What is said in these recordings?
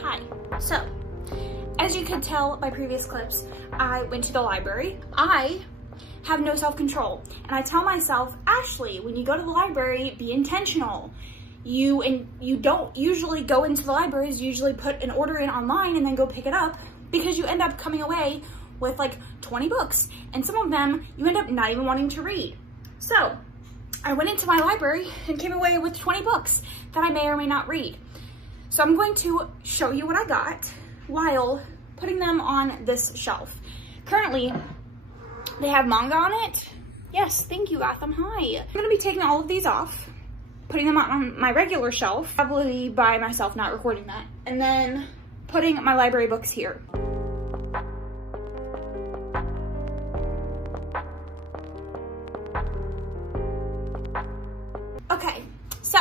Hi. So, as you can tell by previous clips, I went to the library. I have no self-control, and I tell myself, Ashley, when you go to the library, be intentional. You don't usually go into the libraries, you usually put an order in online and then go pick it up, because you end up coming away with like 20 books, and some of them you end up not even wanting to read. So I went into my library and came away with 20 books that I may or may not read. So I'm going to show you what I got while putting them on this shelf. Currently, they have manga on it. Yes, thank you, Gotham. Hi. I'm gonna be taking all of these off, putting them on my regular shelf, probably by myself, not recording that, and then putting my library books here. Okay, so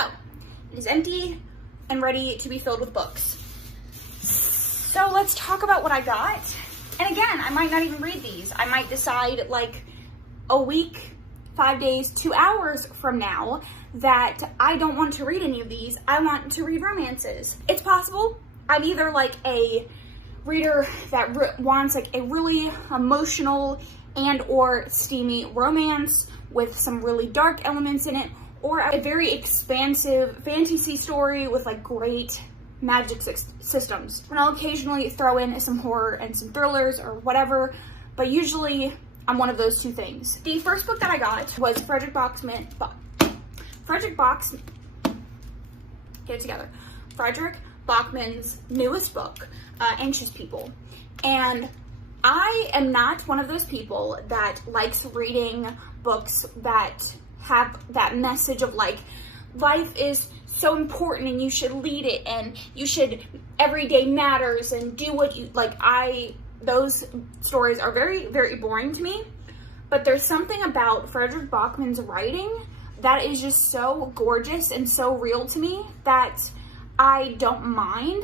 it is empty and ready to be filled with books. So let's talk about what I got. And again, I might not even read these. I might decide like a week, 5 days, 2 hours from now that I don't want to read any of these. I want to read romances. It's possible. I'm either like a reader that wants like a really emotional and or steamy romance with some really dark elements in it, or a very expansive fantasy story with like great magic systems. And I'll occasionally throw in some horror and some thrillers or whatever, but usually I'm one of those two things. The first book that I got was Frederick Bachman's newest book, Anxious People. And I am not one of those people that likes reading books that have that message of like, life is so important and you should lead it and you should, every day matters and do what you, like those stories are very, very boring to me. But there's something about Frederick Bachman's writing that is just so gorgeous and so real to me that I don't mind.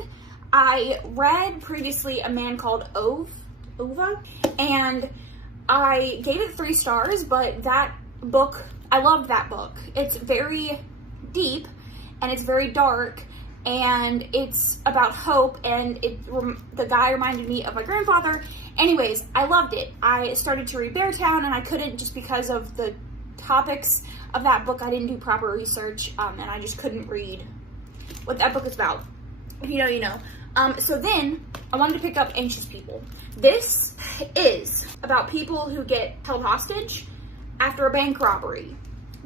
I read previously A Man Called Ova, and I gave it 3 stars, but that book, I loved that book. It's very deep and it's very dark and it's about hope, and the guy reminded me of my grandfather. Anyways, I loved it. I started to read Beartown and I couldn't, just because of the topics of that book. I didn't do proper research and I just couldn't read what that book is about. If you know, you know. So then I wanted to pick up Anxious People. This is about people who get held hostage after a bank robbery.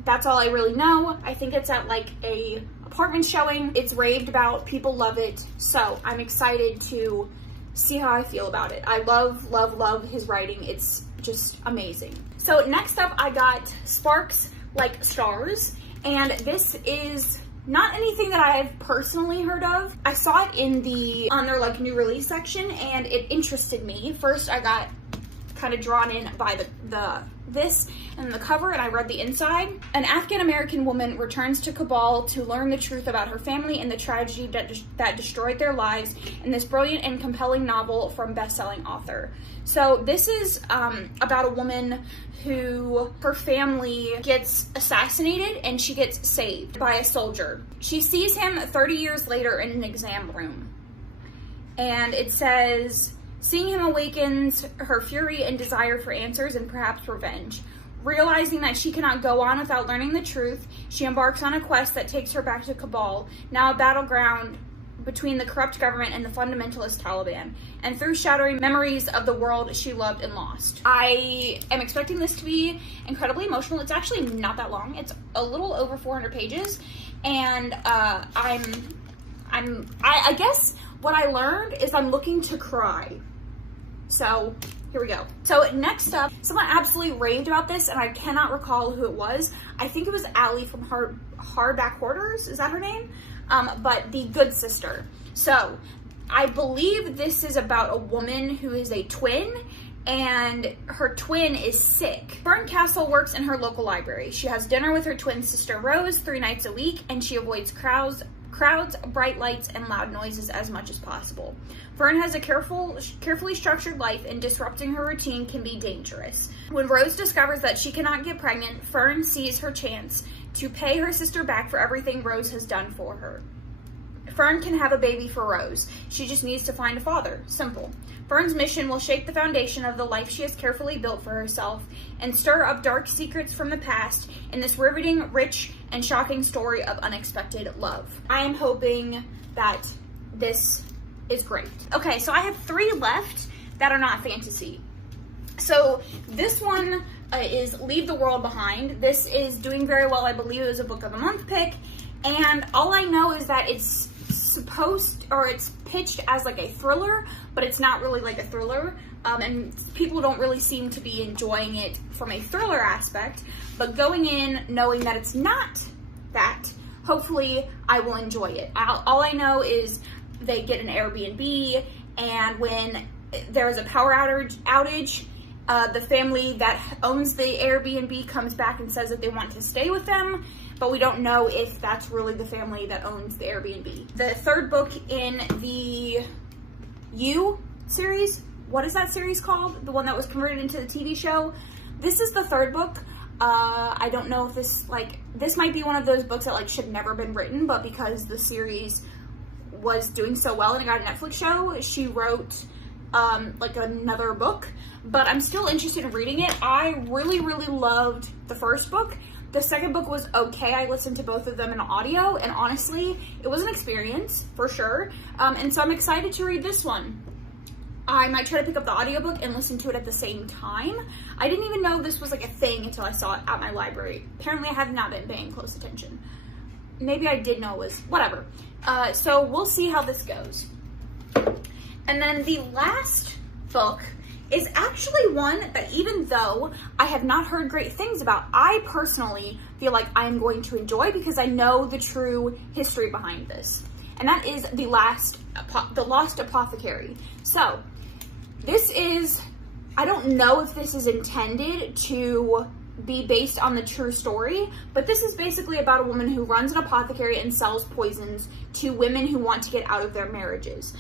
That's all I really know. I think it's at like a apartment showing. It's raved about, people love it. So I'm excited to see how I feel about it. I love, love, love his writing. It's just amazing. So next up I got Sparks Like Stars, and this is not anything that I've personally heard of. I saw it on their like new release section and it interested me. First I got kind of drawn in by this and the cover, and I read the inside. An African-American woman returns to Cabal to learn the truth about her family and the tragedy that destroyed their lives in this brilliant and compelling novel from best-selling author. So this is about a woman who, her family gets assassinated and she gets saved by a soldier. She sees him 30 years later in an exam room. And it says, seeing him awakens her fury and desire for answers and perhaps revenge. Realizing that she cannot go on without learning the truth, she embarks on a quest that takes her back to Cabal, now a battleground between the corrupt government and the fundamentalist Taliban, and through shattering memories of the world she loved and lost. I am expecting this to be incredibly emotional. It's actually not that long. It's a little over 400 pages, and I guess what I learned is I'm looking to cry. So here we go. So next up, someone absolutely raved about this and I cannot recall who it was. I think it was Allie from Hardback Hoarders, is that her name? But The Good Sister. So I believe this is about a woman who is a twin and her twin is sick. Fern Castle works in her local library. She has dinner with her twin sister Rose 3 nights a week, and she avoids crowds, bright lights, and loud noises as much as possible. Fern has a carefully structured life, and disrupting her routine can be dangerous. When Rose discovers that she cannot get pregnant, Fern sees her chance to pay her sister back for everything Rose has done for her. Fern can have a baby for Rose. She just needs to find a father. Simple. Fern's mission will shake the foundation of the life she has carefully built for herself and stir up dark secrets from the past in this riveting, rich, and shocking story of unexpected love. I am hoping that this is great. Okay, so I have 3 left that are not fantasy. So this one is Leave the World Behind. This is doing very well. I believe it was a Book of the Month pick. And all I know is that it's it's pitched as like a thriller, but it's not really like a thriller. And people don't really seem to be enjoying it from a thriller aspect. But going in knowing that it's not that, hopefully I will enjoy it. All I know is they get an Airbnb, and when there is a power outage, the family that owns the Airbnb comes back and says that they want to stay with them, but we don't know if that's really the family that owns the Airbnb. The 3rd book in the You series, what is that series called? The one that was converted into the TV show? This is the 3rd book. I don't know if this might be one of those books that should never been written, but because the series was doing so well and it got a Netflix show, she wrote another book, but I'm still interested in reading it. I really, really loved the 1st book. The 2nd book was okay. I listened to both of them in audio, and honestly, it was an experience for sure. And so I'm excited to read this one. I might try to pick up the audiobook and listen to it at the same time. I didn't even know this was a thing until I saw it at my library. Apparently I have not been paying close attention. Maybe I did know it was, whatever. So we'll see how this goes. And then the last book is actually one that, even though I have not heard great things about, I personally feel like I'm going to enjoy because I know the true history behind this. And that is The Lost Apothecary. So this is, I don't know if this is intended to be based on the true story, but this is basically about a woman who runs an apothecary and sells poisons to women who want to get out of their marriages.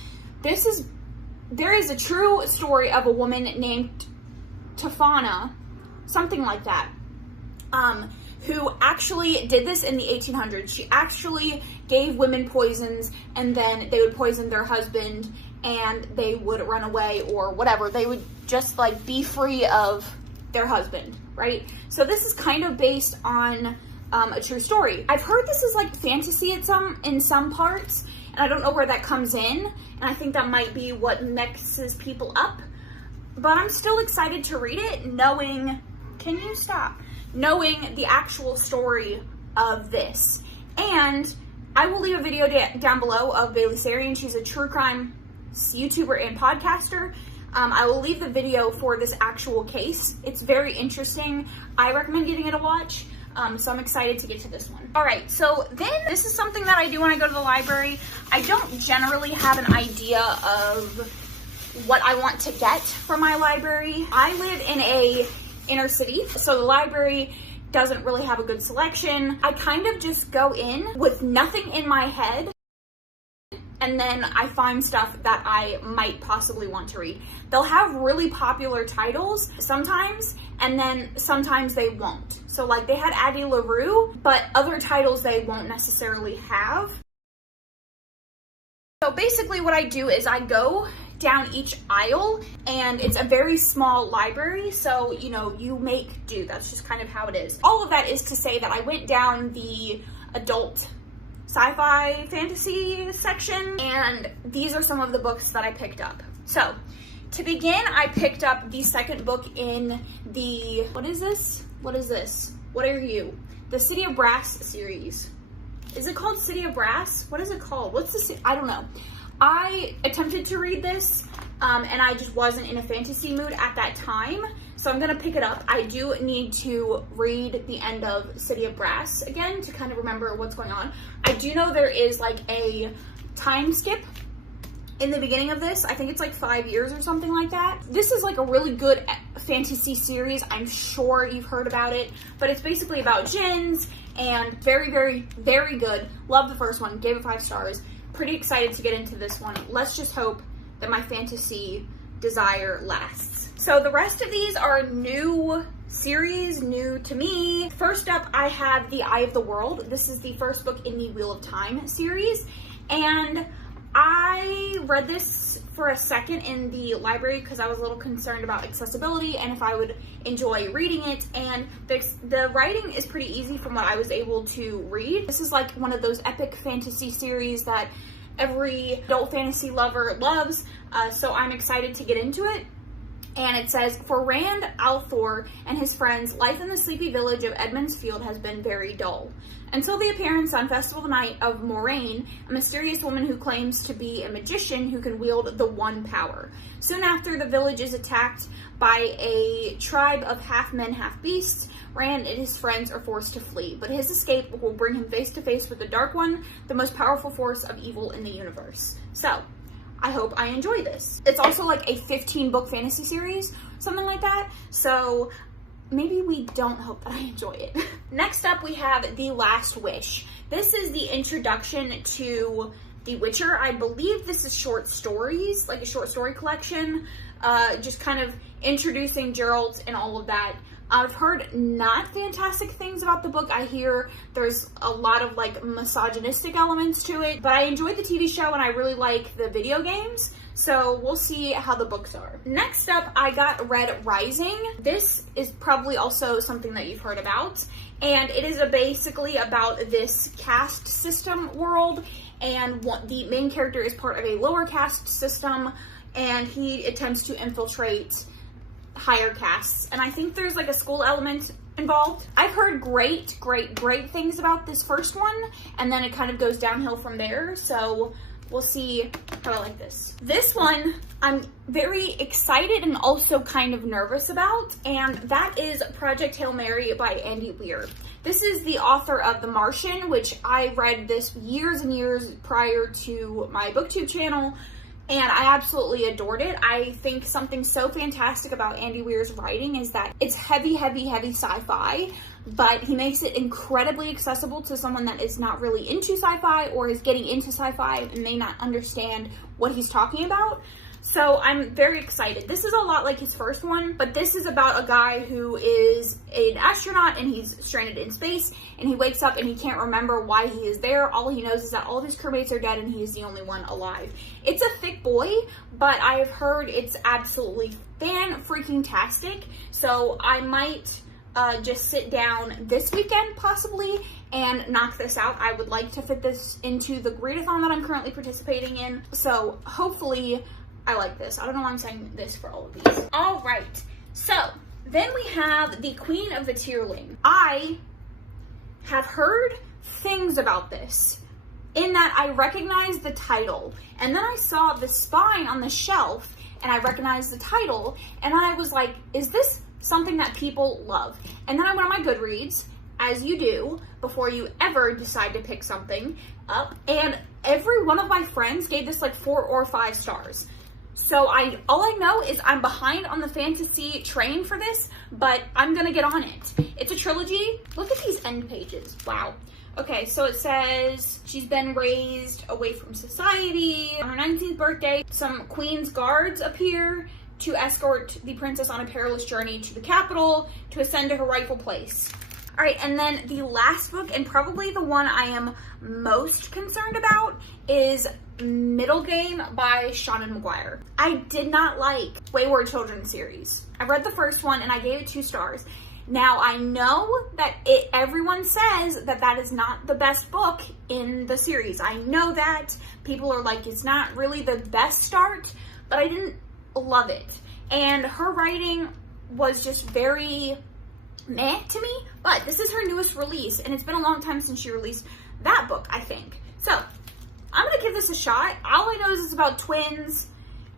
There is a true story of a woman named Tafana, something like that, who actually did this in the 1800s. She actually gave women poisons, and then they would poison their husband and they would run away or whatever. They would just be free of their husband, right? So this is kind of based on a true story. I've heard this is fantasy in some parts, and I don't know where that comes in. And I think that might be what mixes people up. But I'm still excited to read it, knowing the actual story of this. And I will leave a video down below of Bailey Sarian. She's a true crime YouTuber and podcaster. I will leave the video for this actual case. It's very interesting. I recommend giving it a watch. So I'm excited to get to this one. All right, so then this is something that I do when I go to the library. I don't generally have an idea of what I want to get from my library. I live in a inner city, so the library doesn't really have a good selection. I kind of just go in with nothing in my head, and then I find stuff that I might possibly want to read. They'll have really popular titles sometimes, and then sometimes they won't. So they had Addie LaRue, but other titles they won't necessarily have. So basically what I do is I go down each aisle, and it's a very small library, so you make do. That's just kind of how it is. All of that is to say that I went down the adult sci-fi fantasy section, and these are some of the books that I picked up. So to begin, I picked up the 2nd book in the, what is this? What are you? The City of Brass series. Is it called City of Brass? What is it called? I don't know. I attempted to read this, and I just wasn't in a fantasy mood at that time, so I'm gonna pick it up. I do need to read the end of City of Brass again to kind of remember what's going on. I do know there is a time skip in the beginning of this. I think it's 5 years or something like that. This is a really good fantasy series. I'm sure you've heard about it, but it's basically about djinns, and very, very, very good. Love the first one, gave it 5 stars. Pretty excited to get into this one. Let's just hope that my fantasy desire lasts. So the rest of these are new series, new to me. First up, I have The Eye of the World. This is the 1st book in the Wheel of Time series. And I read this for a second in the library because I was a little concerned about accessibility and if I would enjoy reading it. And the writing is pretty easy from what I was able to read. This is like one of those epic fantasy series that every adult fantasy lover loves. So I'm excited to get into it. And it says, for Rand al'Thor and his friends, life in the sleepy village of Edmund's Field has been very dull. Until the appearance on Festival Night of Moraine, a mysterious woman who claims to be a magician who can wield the One Power. Soon after, the village is attacked by a tribe of half-men, half-beasts. Rand and his friends are forced to flee, but his escape will bring him face to face with the Dark One, the most powerful force of evil in the universe. So, I hope I enjoy this. It's also like a 15-book fantasy series, something like that. So maybe we don't hope that I enjoy it. Next up, we have The Last Wish. This is the introduction to The Witcher. I believe this is short stories, like a short story collection, just kind of introducing Geralt and all of that. I've heard not fantastic things about the book. I hear there's a lot of like misogynistic elements to it, but I enjoyed the TV show and I really like the video games. So we'll see how the books are. Next up, I got Red Rising. This is probably also something that you've heard about. And it is basically about this caste system world. And the main character is part of a lower caste system. And he attempts to infiltrate higher castes, and I think there's like a school element involved. I've heard great things about this first one, and then it kind of goes downhill from there, so we'll see how I like this. This one I'm very excited and also kind of nervous about, and that is Project Hail Mary by Andy Weir. This is the author of The Martian, which I read this years and years prior to my booktube channel, and I absolutely adored it. I think something so fantastic about Andy Weir's writing is that it's heavy sci-fi, but he makes it incredibly accessible to someone that is not really into sci-fi or is getting into sci-fi and may not understand what he's talking about. So I'm very excited. This is a lot like his first one, but this is about a guy who is an astronaut and he's stranded in space, and he wakes up and he can't remember why he is there. All he knows is that all of his crewmates are dead and he is the only one alive. It's a thick boy, but I have heard it's absolutely fan-freaking-tastic, so I might just sit down this weekend possibly and knock this out. I would like to fit this into the readathon that I'm currently participating in, so hopefully I like this. I don't know why I'm saying this for all of these. All right, so then we have The Queen of the Tearling. I have heard things about this in that I recognized the title, and then I saw the spine on the shelf and I recognized the title, and I was like, is this something that people love? And then I went on my Goodreads, as you do before you ever decide to pick something up, and every one of my friends gave this like 4 or 5 stars. So all I know is I'm behind on the fantasy train for this, but I'm gonna get on it. It's a trilogy. Look at these end pages. Wow. Okay, so it says she's been raised away from society. On her 19th birthday, some Queen's guards appear to escort the princess on a perilous journey to the capital to ascend to her rightful place. All right, and then the last book, and probably the one I am most concerned about, is Middle Game by Seanan McGuire. I did not like Wayward Children series. I read the first one and I gave it 2 stars. Now I know that everyone says that that is not the best book in the series. I know that people are like, it's not really the best start, but I didn't love it. And her writing was just very meh to me, but this is her newest release, and it's been a long time since she released that book, I think. So I'm gonna give this a shot. All I know is it's about twins,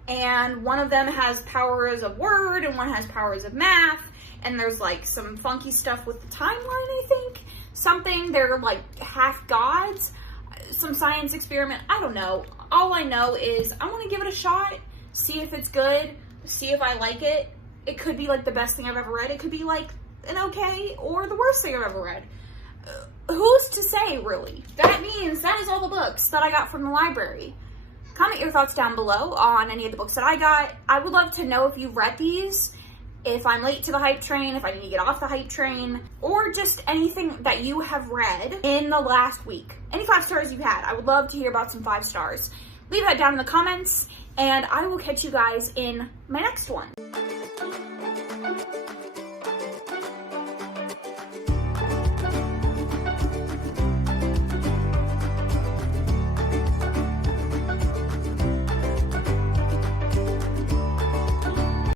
and one of them has powers of word, and one has powers of math, and there's like some funky stuff with the timeline, I think. Something, they're like half gods, some science experiment, I don't know. All I know is I wanna give it a shot, see if it's good, see if I like it. It could be like the best thing I've ever read. It could be like an okay or the worst thing I've ever read. Who's to say, really? That means that is all the books that I got from the library. Comment your thoughts down below on any of the books that I got. I would love to know if you've read these if I'm late to the hype train, if I need to get off the hype train, or just anything that you have read in the last week. Any 5 stars you've had. I would love to hear about some 5 stars. Leave that down in the comments, and I will catch you guys in my next one.